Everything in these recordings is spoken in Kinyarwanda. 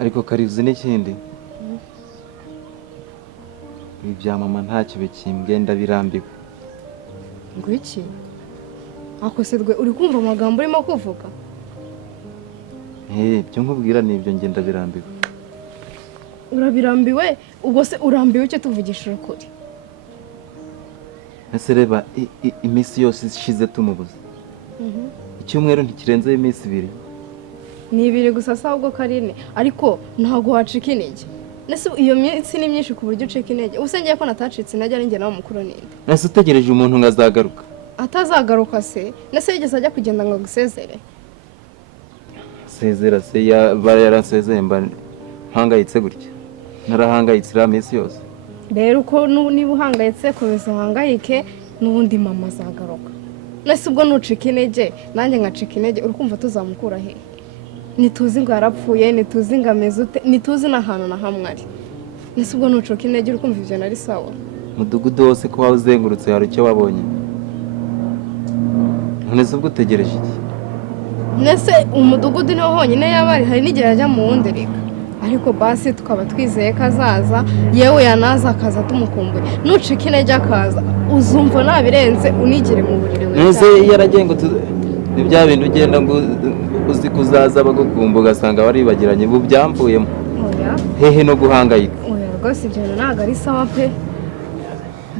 ariko karibuze n'ikindi ibi bya mama ntacyo bikimbwenda birambiwe. Ngo iki? Ako se rwe uri kumva amagambo urimo kuvuga? Byo nkubwira nibyo ngenda birambiwe. Urabirambiwe? Ubwo se urambiwe icyo tuvugishije ukuri? Ese reba iminsi yose ishize tumubuze. Icyumweru ntikirenze iminsi 2. Ni 2 gusa ahubwo Karine, ariko ntago wacika intege. Nese iyo minsi ni myinshi ku buryo ucika intege. Ubusengeye ko natacitse intege ari njye nawe mukuru ninde. Nese utegereje umuntu ngazagaruka. Atazagaruka se, nese yigeze ajya kugenda ngo gusezere. Sezera se ya yarasezeye mba hangayitse gutya. Narahangayitse ra minsi yose. Rero uko niba uhangayitse komeza hangayike n'ubundi mama azagaruka. Nese ubwo nucika intege nanjye ngacika intege urukumva tuzamukura he? Nituzi ngo yarapfuye, nituzi ngo ameze ute, nituzi n'ahantu na hamwe ari. Nese ubwo nucika intege urukumva ivyo nari sawa. Mudugudu wose ko wazengurutse hari icyo wabonye. Nese ubwo utegereje iki? Nese umudugudu niho honyine yabari, hari n'igihe ajya mu wundi reka. Ariko basi tukaba twizeye ko azaza, yewe yanaza akaza tumukumbuye. Nucika intege akaza uzumva nabirenze unigire mu buriri we. Nese yaragiye ngo ni bya bintu ugenda ngo uzi kuzaza bagukumbuga ugasanga waribagiranye ubu byamvuyemo. Oya. Hehe no guhangayika. Oya rwose ibyo ntago ari sawa pe.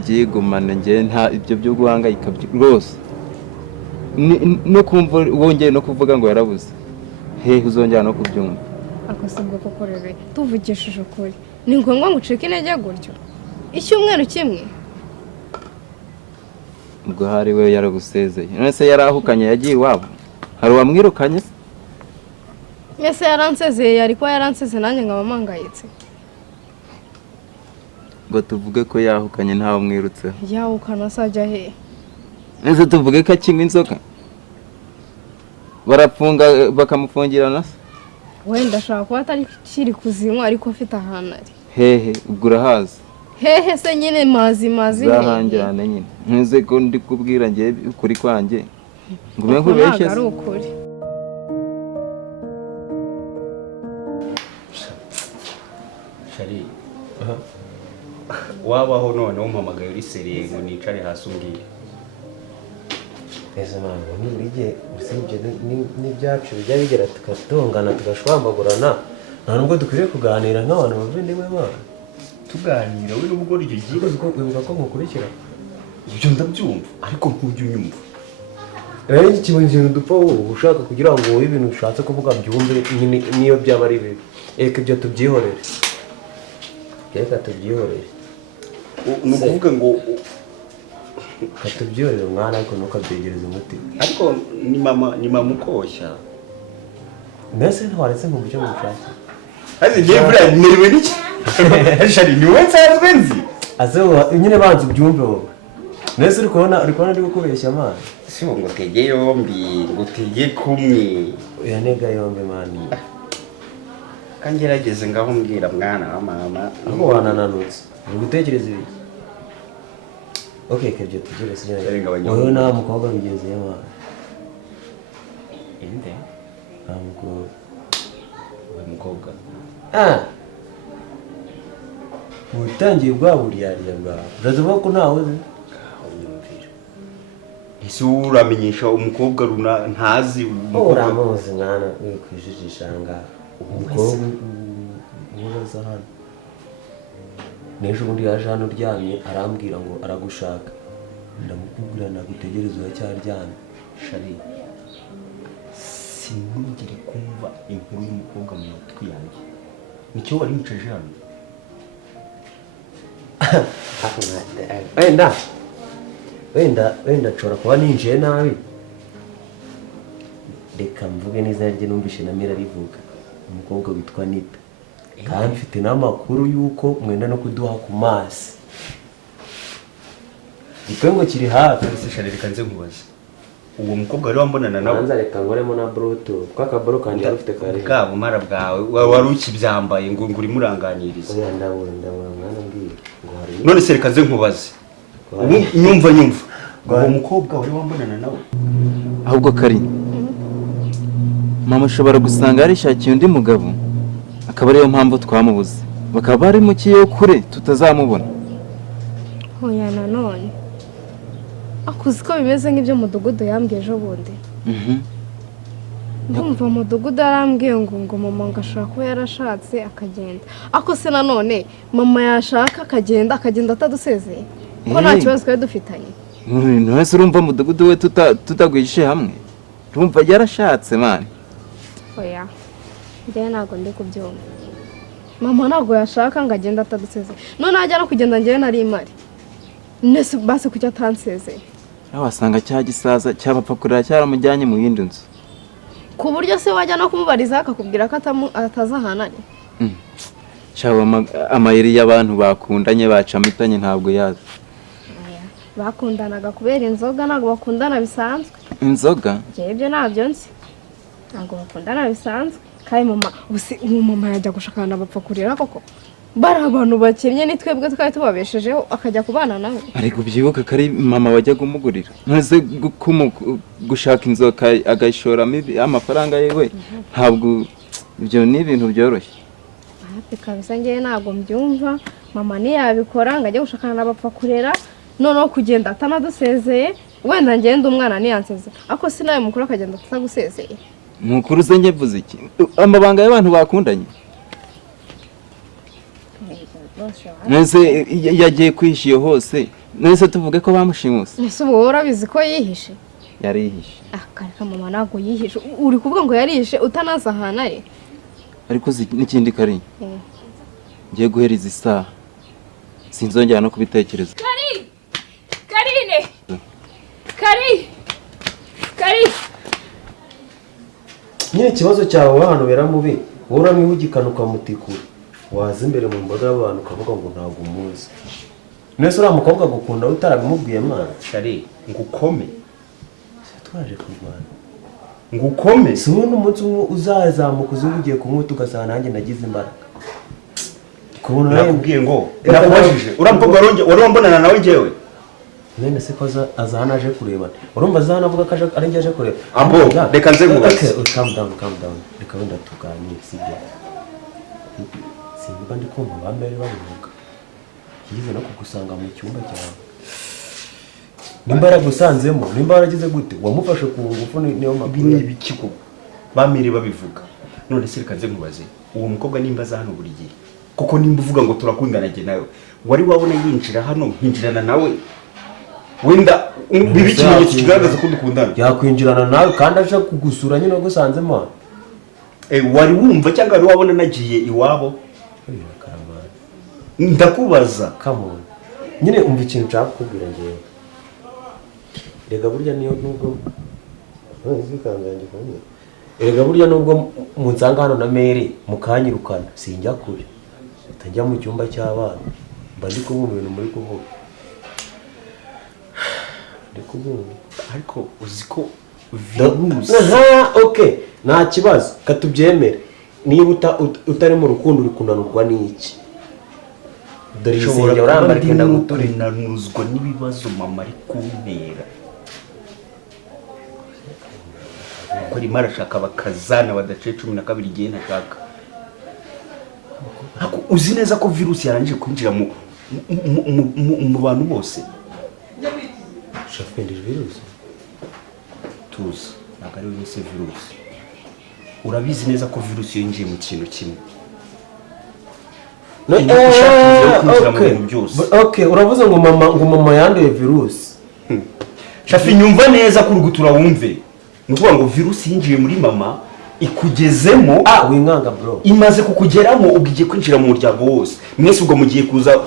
Byigumane nge nta ibyo byo guhangayika rwose. No kumva wongeye no kuvuga ngo yarabuze. Hehe uzongera no kubyumva. Akosabwa koko rebe tuvugishije ukuri. Ni ngombwa ngo ucike intege gutyo. Icyumweru kimwe. Ubwo hari we yaragusezeye. Nese yarahukanye yagiye iwabo. Hari wamwirukanye se? Yese yaransezeye ariko yaranseze nanjye ngabamangayitse. Ngo tuvuge ko yahukanye ntawe mwirutse. Yahukana sajya he? Nese tuvuge ko akinywa inzoka. Barafunga bakamufungirana se? Wenda ashaka kuba atari kiri kuzinywa ariko afite ahantu ari. Hehe ubwo urahazi. Hehe se nyine mazi Zahangirane nyine. Ntuze ko ndi kubwira ngiye kuri kwanjye. Ngume nkubeshye. Ari ukuri. Shari. Wabaho none umpamagaye uri seriye ngo nicare hasi umbwire. Ese mango nurije usibye n'ibyacu bijya bigera tukatongana tugashwambagurana nta nubwo dukwiriye kuganira nk'abantu bavindimwe bana Tuganira we n'ubwo ryo giye wibuka ko mukurikira ibyo ndabyumva ariko nkujya unyumva. rero iki kintu dupfa ushaka kugira ngo wowe ibintu ushatse kuvuga byumve niyo byaba ari bibi ibyo tubyihorere reka tubyihorere ni ukuvuga ngo katubyorere mwana ariko ntukabyegereze umutima ariko ni mama ukoshya mbese ntiwaretse mu buryo bushaka azi ngiye buriya niriwe n'iki Shari ni wowe nsanzwe nzi nyine banza ubyumve wowe mbese uri kubona ndi gukubeshya amana si ngo tege yombi ngo tege kumwe oya nega yombi mani kangerageze ngaho mbwira mwana wa mama aho wanananutse uri gutekereza ibi okay kebyo tugire sijana wowe nta mukobwa bigeze mwana inde nta mukobwa we mukobwa utangiye bwa buriyariya bwawe urazuba ko ntawe uzi ese uramenyesha umukobwa ntazi uramuzi mwana wikwijijisha ngaha umukobwa ubaza hano n'ejo bundi yaje hano uryamye arambwira ngo aragushaka ndamukubwira nagutegereza uracyaryamye Shari sinigire kumva inkuru y'umukobwa mu matwi yanjye nicyo wari wicaje hano wenda nshobora kuba ninjiye nabi reka mvuge n'izina rye numvishe na mira rivuga umukobwa witwa Nita kandi mfite n'amakuru y'uko mwenda no kuduha ku mazi igipengo kiri hafi ese Shari reka nze nkubaze uwo mukobwa wari wambonana nawe banza reka ngoremo na bluetooth kakabaro kanjye ufite kare bwa bumara bwawe wari ukibyambaye ngo uri muranganiriza oya ndabura mwana mbwira ngo hari none se reka nze nkubaze nyumva uwo mukobwa wari wambonana nawe ahubwo kari mama ashobora gusanga yarishakiye undi mugabo akaba ariyo mpamvu twamubuze bakaba bari mu kiyo kure tutazamubona. Hoya nanone akuzi ko bimeze nk'ibyo mudugudu yambwiye ejo bundi. Ndumva mudugudu arambwiye ngo mama ngashaka kuba yarashatse akagenda. Ako se nanone mama yashaka akagenda atadusezeye ko nta kibazo twari dufitanye. Ntwese urumva mudugudu we tutagwishe hamwe urumva yarashatse mani. Oya njyewe ntabwo ndi kubyumva. Mama ntabwo yashaka ngo agende atadusezeye. None ajya no kugenda njyewe nari imari. Nese base kuki atansezeye. Wasanga cya gisaza cyabapfa kurira cyaramujyanye mu yindi nzu. Ku buryo se wajya no kumubariza akakubwira ko atazahananye. Cyaba amayeri y'abantu bakundanye bacamitanye ntabwo yazi. Bakundanaga kubera inzoga ntabwo bakundana bisanzwe. Inzoga? Ibyo ntabyo nzi. Ntabwo bakundana bisanzwe. Kandi mama yajya gushakana bapfa kurira koko. Bari abantu bakennye ni twebwe twari tubabeshejeho akajya kubana nawe. Ariko byibuka kari mama wajya kumugurira. Ntuze gushaka inzoka agashoramo amafaranga yewe ntabwo ibyo ni ibintu byoroshye. Hafi kabisa ngiye ntabwo mbyumva. Mama ntiyabikora ngo ajye gushakana bapfa kurera noneho kugenda atanadusezeye wenda ngende umwana niyanseze. Ako si nawe mukuru akagenda atagusezeye. Mukuru ze ngevuze iki? Amabanga y'abantu bakundanye. Nese yagiye kwishiye hose. Nese tuvuge ko bamushimuse. Nese ubu urabizi ko yihishe? Yarihishe. Kareka mama ntabwo yihishe. Uri kuvuga ngo yarihishe utanaza ahantu ari. Ariko n'ikindi kari. Ngiye guhereza isaha. Sinzongera no kubitekereza. Kari. Nyine ikibazo cyawe hano bera mubi. Wowe uramwihugikana ukamutikura. Waza imbere mu mbaga y'abantu ukavuga ngo ntabwo umuzi. Nese uriya mukobwa gukunda utarabimubwiye mwana. Shari ngukome. Twaje kurwana. Ngukome. Si wowe n'umunsi umwe uzazamuka ugiye kumwita ugasanga nanjye nagize imbaraga. Nakubwiye ngo nakubajije uramukobwa wari wambonana nawe njyewe. Nene se ko azana aje kureba. Urumva azana avuga ko ari njye aje kureba. Abo reka nze nkubaze. Okay, calm down. Reka wenda tuganire sibyo. Simba ndi kumva bambere babivuga. Yize no kugusanga mu cyumba cyawe. Nimba yaragusanzemo, nimba yaragize gute? Wamufashe ku ngufu niyo makuru. Ni ibikiko. Bamire babivuga. None se reka nze nkubaze. Uwo mukobwa nimba za hano buri gihe. Kuko nimba uvuga ngo turakundana je nawe. Wari wabona yinjira hano hinjirana nawe. Wenda bibi kimenyetso kigaragaza ko dukundana. Yakwinjirana nawe kandi aje kugusura nyine gusanzemo. Wari wumva cyangwa wari wabona nagiye iwabo? Ndakubaza. Kamon. Nyine umva ikintu nshaka kukubwira ngewe. Erega burya niyo nubwo nzikanganje kandi. Erega burya nubwo munsanga hano na Mary mukanyirukana sinjya kure. Utajya mu cyumba cy'abana. Mba ndi kubumva ibintu muri kuvuga. Ariko uziko virus. Okay, nta kibazo katubyemere. Niba utari mu rukundo uri kunanurwa n'iki? Dore isenge urambara kenda guturina nanuzwa n'ibibazo mama ari kuntera. Ko rimwe arashaka bakazana badace 12 igihe ntashaka. Hako uzi neza ko virus yarangije kwinjira mu bantu bose. Shafendi virus. Tuzi ntabwo ari wese virus. Urabizi neza ko virus yinjiye mu kintu kimwe. Okay, uravuze ngo mama yanduye virus. Shafi nyumva neza ko urugutura wumve. Nukuvuga ngo virus yinjiye muri mama ikugezemo winkanga bro. Imaze kukugeramo ugiye kwinjira mu muryango wose. Mwese ubwo mugiye kuza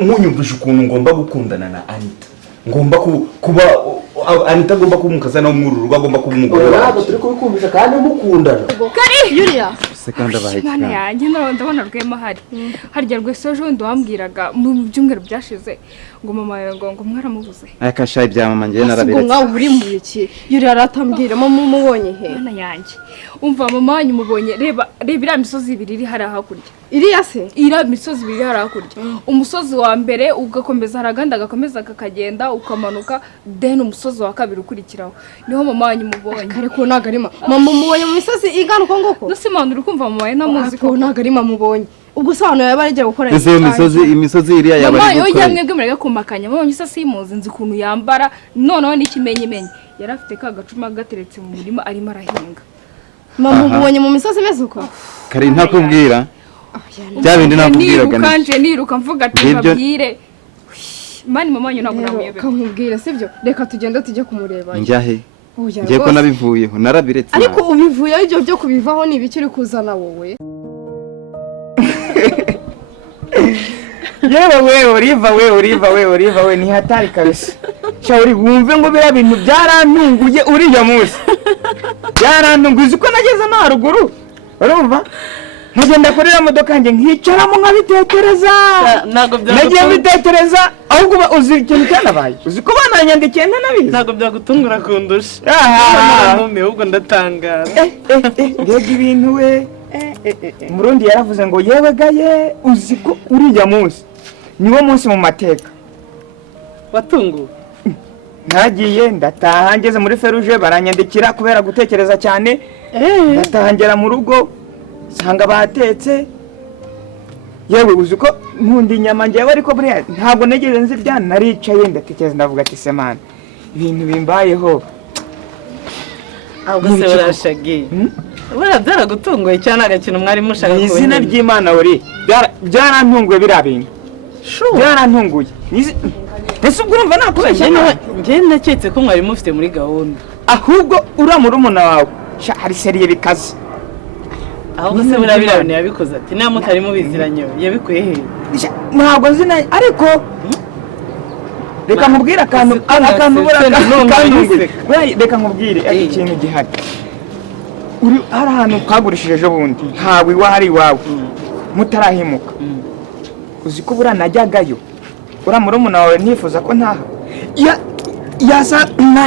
munyumvisha ukuntu ngomba gukundana na Anita. Ngomba kuba Anita agomba kuba umukazana w'umwururu agomba kuba umugore. Ntabwo turi kubikumbisha kandi mukundana. Kari Yulia. sekanda bahe Mana yanjye ndabona Rwema hari harya rwese ejo bundi wambwiraga mu byumweru byashize ngo mama ngo mwaramubuze akashaye bya mama ngiye ngo narabiretse ngaho uri mu iki yuri aratambwira mama mubonye he Mana yanjye umva mama wanyu mubonye reba iriya misozi ibiri iri hari hakurya iriya se iriya misozi ibiri hari hakurya umusozi wa mbere ugakomeza haraganda agakomeza kakagenda ukamanuka then umusozi wa kabiri ukurikiraho niho mama wanyu mubonye kare ko nagarima mama mubonye mu misozi igana uko ngoko nusimana uri kumva mama wawe namuzi ko nagarima mubonye ubwo sobanura yabaregera gukora ese imisozi iriya mama yabari yo gukora yamwebwe murega kumakanya mubonye isa simuzi nzi kuntu yambara noneho n'ikimenyimenyi yari afite ka gacuma gateretse mu murima arimo arahinga mama mubonye mu misozi meze uko kare ntakubwira bya bindi nakubwiraga kanje niruka mvuga ati babwire mani mama wanyu ntabwo namuyebe kamubwira sibyo reka tugende tujye kumureba njyahe ngiye ko nabivuyeho narabiretse ariko ubivuyeho ibyo byo kubivaho ni ibiki uri kuzana wowe yewe uriva we ni hatari kabisa shauri wumve ngo bira bintu byarantunguye uriya munsi byarantunguye uko nageze no haruguru urumva nkagenda kuri ya modoka yanjye nkicaramo nkabitekereza nagiye mbitekereza ahubwo uzi ikintu cyanabaye uzi ko bananyandikiye ntanabizi ntabwo byagutungura kundusha ahubwo ndatangara mbega ibintu we umurundi yaravuze ngo yewe gaye uzi ko uriya munsi niwo munsi mu mateka watunguwe nagiye ndataha ngeze muri feruje baranyandikira kubera gutekereza cyane ndataha ngera mu rugo sanga batetse yewe uzi ko nkundi inyama ngewe ariko buriya ntabwo negeze nzirya naricaye ndatekereza ndavuga ati semana ibintu bimbayeho ahubwo se barashagiye byaragutunguye cyane agakino mwari mushaka kubona izina ry'Imana uri byarantunguye biriya bintu byarantunguye ese ubwo urumva nakubeshya njye naketse ko mwari mufite muri gahunda ahubwo uramura umuna wawe hari seriye bikaze ahubwo se buriya bintu yabikoze ati niba mutari mubiziranye yabikuye he ntabwo nzi ariko reka nkubwire akantu reka nkubwire ikintu gihari hari ahantu twagurishije ejo bundi ntawe iwahari iwawe mutarahimuka uzi ko buriya najyagayo uramura umuna wawe ntifuza ko ntaha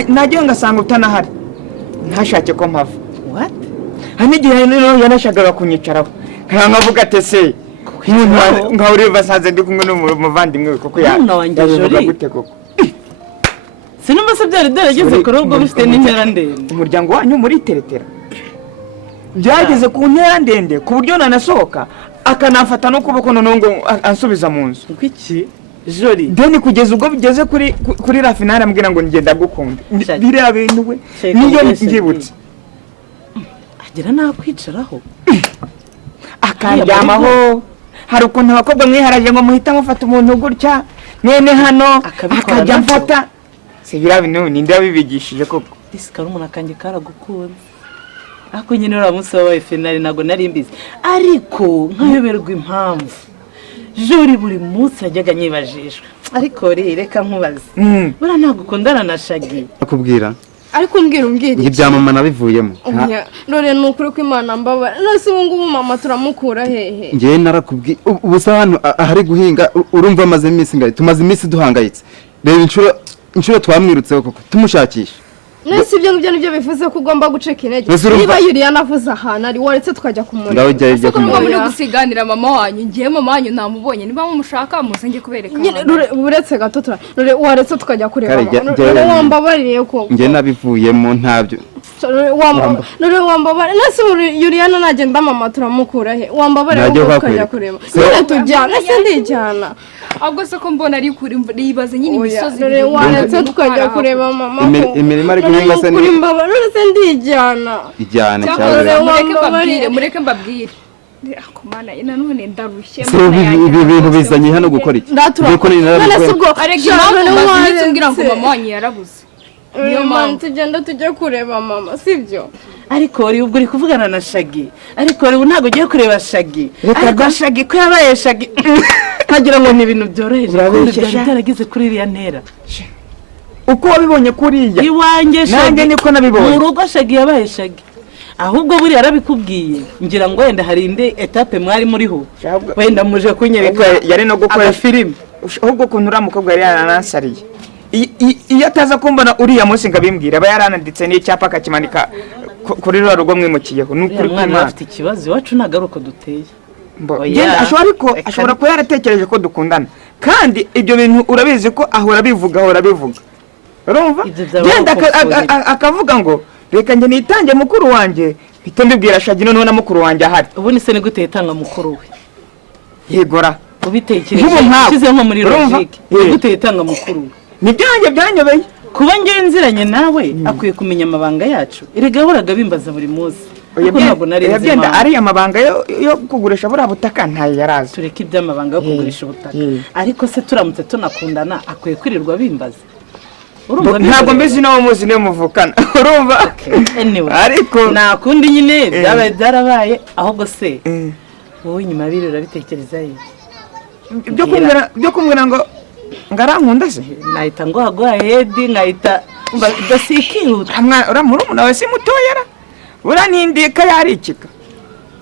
najyayo ngasanga utanahari ntashake ko mpava hari n'igihe yanashakaga kunyicaraho nkavuga ati se nkaho uri basanze ndi kumwe n'umuvandimwe we kuko yabivuga gute koko sinumva se byari byarageze kuri ubwo bifite n'intera ndende umuryango wanyu muriteretera byageze ku ntera ndende ku buryo nanasohoka akanafata n'ukuboko noneho ngo ansubiza mu nzu iki jori deni kugeza ubwo bigeze kuri rafinari ambwira ngo ngenda gukunda biriya bintu we niyo ngibutse agira nakwicaraho akaryamaho hari ukuntu abakobwa mwiharaje ngo muhita mufata umuntu gutya mwene hano akajya mfata si biriya bintu ninde wabibigishije koko isi karumuna kanjye karagukunze ako nyine uriya munsi wabaye finali ntabwo nari mbizi ariko nkayoberwa impamvu jori buri munsi yajyaga nyibajishwa ariko reka nkubaze buriya ntabwo ukundana na shagi akubwira ariko umbwira ibya mama nabivuyemo none ni ukuri ko Imana mbabara nose ubu ngubu mama turamukura hehe ngewe narakubwiye ubusa hano ahari guhinga urumva amaze iminsi ngahe tumaze iminsi duhangayitse reba inshuro twamwirutseho koko tumushakisha nese ibyo ngibyo nibyo bivuze ko ugomba guceka intege niba Yuriya navuze ahantu ari waretse tukajya kumureba ngaho ujya kumureba muri gusiganira mama wanyu ngiye mama wanyu namubonye niba mumushaka muze nge kubereka uretse gato waretse tukajya kureba wambabariye ko nge nabivuyemo ntabyo none wambabariye nese Yuriya nagenda mama turamukura he wambabariye ko tukajya kureba none tujyana se ndijyana ahubwo se ko mbona ari kuri yibaze nyine imisozi waretse tukajya kureba mama imirima ari guhinga se ni none se ndijyana ijyane cyane mureke mbabwire ako mana nanone ndarushye ibi bintu bizanye hano gukora iki none se ubwo arega impamvu mbwira ngo mama wanyu yarabuze niyo mpamvu tugenda tujye kureba mama sibyo ariko ubwo uri kuvugana na shagi ariko ubu ntabwo ugiye kureba shagi ariko shagi ko yabaye shagi nkagira ngo ni ibintu byoroheje kuko byari byarageze kuri iriya ntera uko wabibonye kuriya iwanjye shagi nanjye niko nabibonye mu rugo shagi yabaye shagi ahubwo buriya yarabikubwiye ngira ngo wenda hari indi etape mwari muriho wenda muje kunyereka yari no gukora filime ahubwo ukuntu uriya mukobwa yari yaranansariye iyo ataza kumbona uriya munsi ngo abimbwira aba yarananditse n'icyapa akakimanika kuri ruriya rugo mwimukiyeho ni ukuri mwana afite ikibazo iwacu ntabwo ari uko duteye ashobora kuba yaratekereje ko dukundana kandi ibyo bintu urabizi ko ahora abivuga urumva genda akavuga ngo reka njye nitange mukuru wanjye mpita mbibwira Shagi noneho na mukuru wanjye ahari ubu ni se ni gute yitanga mukuru we yegora ubitekereje ushyize nko muri logike ni gute yitanga mukuru we nibyo yanjye byanyobeye kuba ngenziranye nawe akwiye kumenya amabanga yacu erega yahoraga bimbaza buri munsi ntabwo nari nzi impamvu ariya mabanga yo kugurisha buriya butaka ntayo yarazi tureke iby'amabanga yo kugurisha ubutaka ariko se turamutse tunakundana akwiye kwirirwa bimbaza ntabwo mbizi nawe muzi niyo muvukana urumva ariko nta kundi nyine byabaye byarabaye ahubwo se wowe inyuma y'ibiri urabitekereza ye byo kumbwira ngo ngarankunda se nahita nguha hedi nkahita udasikihuta uriya murumuna wawe si mutoya uriya n'indika yarikika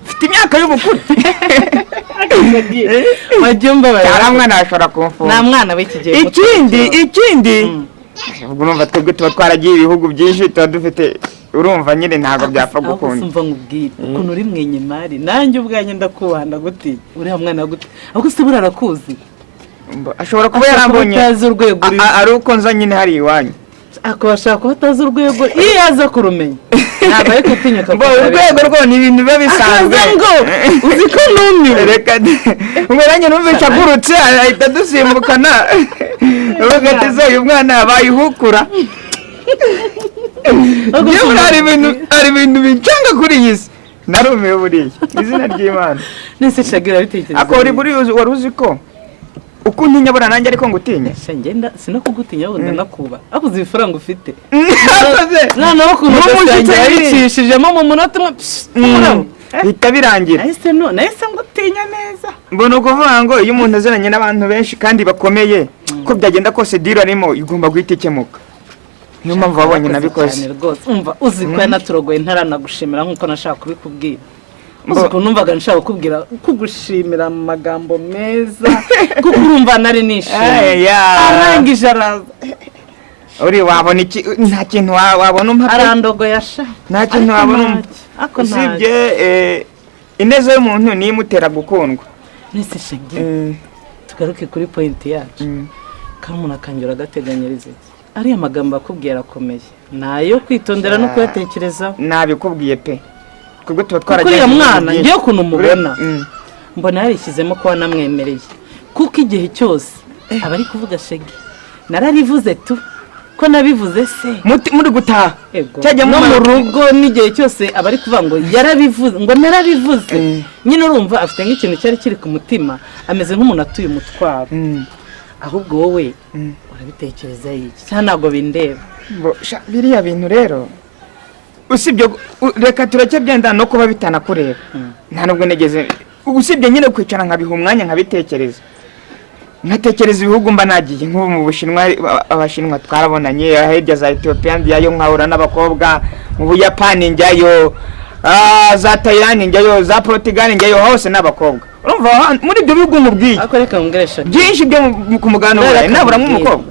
ufite imyaka y'ubukuru wajya umbabarira cyangwa mwana ashobora kumfunga nta mwana w'iki gihe ikindi ubwo urumva twebwe tuba twaragiye ibihugu byinshi tuba dufite urumva nyine ntabwo byapfa gukunda ahubwo nkubwire ukuntu uri mwenyemari nanjye ubwanjye ndakubaha ndagutinya uriya mwana gute ahubwo se buriya arakuzi ashobora kuba yarambonye ari uko nza nyine hari iwanyu akaba ashaka kuba atazi urwego iyo yaza kurumenya ntabwo ariko atinyuka urwego rwo ni ibintu biba bisanzwe ngo uzi ko numiwe reka umweranye numvisha agurutse ahita dusimbukana uvuga ati se uyu mwana yabaye ihukura hari ibintu bincanga kuri iyi si narumiwe buriya izina ry'Imana nese Shagi urabitekereza ako wari uzi ko uko untinya bura nanjye ariko ngutinya ngenda sinakugutinya wenda nakuba abuze ibifaranga ufite none wo kuntu usangira yicishijemo mu munota umwe bihita birangira nahise ngutinya neza mbona ukuvuga ngo iyo umuntu aziranye n'abantu benshi kandi bakomeye ko byagenda kose diro arimo igomba guhita ikemuka niyo mpamvu wabonye nabikoze rwose umva uzi ko yanaturogoye ntaranagushimira nk'uko nashaka kubikubwira uzi ukuntu numvaga nshaka kukubwira kugushimira mu magambo meza kuko urumva nari nishimye arangije araza uri wabona iki nta kintu wabona umpa arandogo yasha nta kintu wabona usibye ineza y'umuntu niyo imutera gukundwa nese Shagi tugaruke kuri point yacu kandi umuntu akanyura agateganyiriza ariya magambo akubwira akomeye nayo kwitondera no kuyatekerezaho nabikubwiye pe kubwo tuba twaragiye mwana ngiye kuntu mubona mbona yarishyizemo ko wanamwemereye kuko igihe cyose aba ari kuvuga Shagi nararivuze tu ko nabivuze se muri gutaha cyajya no mu rugo n'igihe cyose aba ari kuvuga ngo yarabivuze ngo narabivuze nyine urumva afite nk'ikintu cyari kiri ku mutima ameze nk'umuntu atuye umutwaro ahubwo wowe urabitekereza iki cyangwa ntabwo bindeba biriya bintu rero usibye reka tureke byenda no kuba bitanakureba nta nubwo negeze usibye nyine kwicara nkabiha umwanya nkabitekereza nkatekereza ibihugu mba nagiye nk'ubu mu Bushinwa abashinwa twarabonanye hirya za Ethiopia njyayo nkahura n'abakobwa mu Buyapani njyayo za Thailand njyayo za Portugal njyayo hose n'abakobwa urumva muri ibyo bihugu mubwiye ariko reka ngeresha byinshi byo ku mugano wawe nabura nk'umukobwa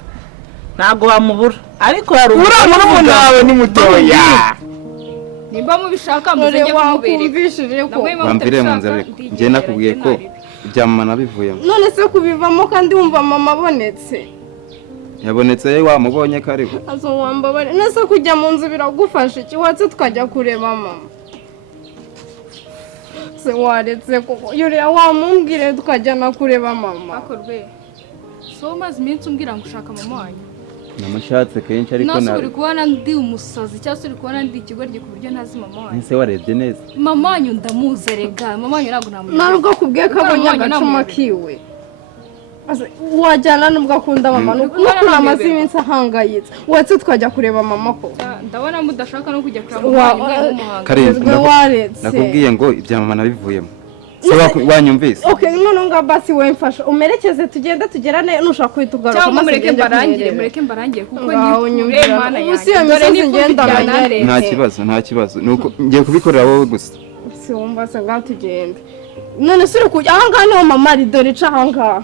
ntabwo wamubura ariko hari umuntu wawe ni mutoya nimba mubishaka muzajye kumubereka bambire mu nzira njye nakubwiye ko ibya mama nabivuyemo none se kubivamo kandi wumva mama abonetse yabonetse wamubonye karibu azo wambabare nese kujya mu nzu biragufasha iki watse tukajya kureba mama se waretse koko yuriya wamumbwire tukajyana kureba mama akorwe so maze iminsi umbwira ngo ushaka mama wanyu namushatse kenshi ariko nase uri kubona ndi umusazi cyangwa uri kubona ndi ikigoryi ku buryo ntazi mama wanyu ese warebye neza mama wanyu ndamuzi rega mama wanyu ntabwo namuzi ntabwo kubwiye ko abonye agacuma kiwe wajyana nubwo akunda mama nuko amaze iminsi ahangayitse watse twajya kureba mama ko ndabona mudashaka no kujya kureba mama wanyu karindwi nakubwiye ngo ibya mama nabivuyemo wanyumvise okay none nga basi we mfasha umerekeze tugende tugerane nushaka kwita ugaruka cyangwa mureke mbarangire kuko nyumvire mana yanjye dore n'ingenda manyare nta kibazo nuko ngiye kubikorera wowe gusa si wumva se ngaho tugende none suri kujya aha ngaha niho mama ari dore ica aha ngaha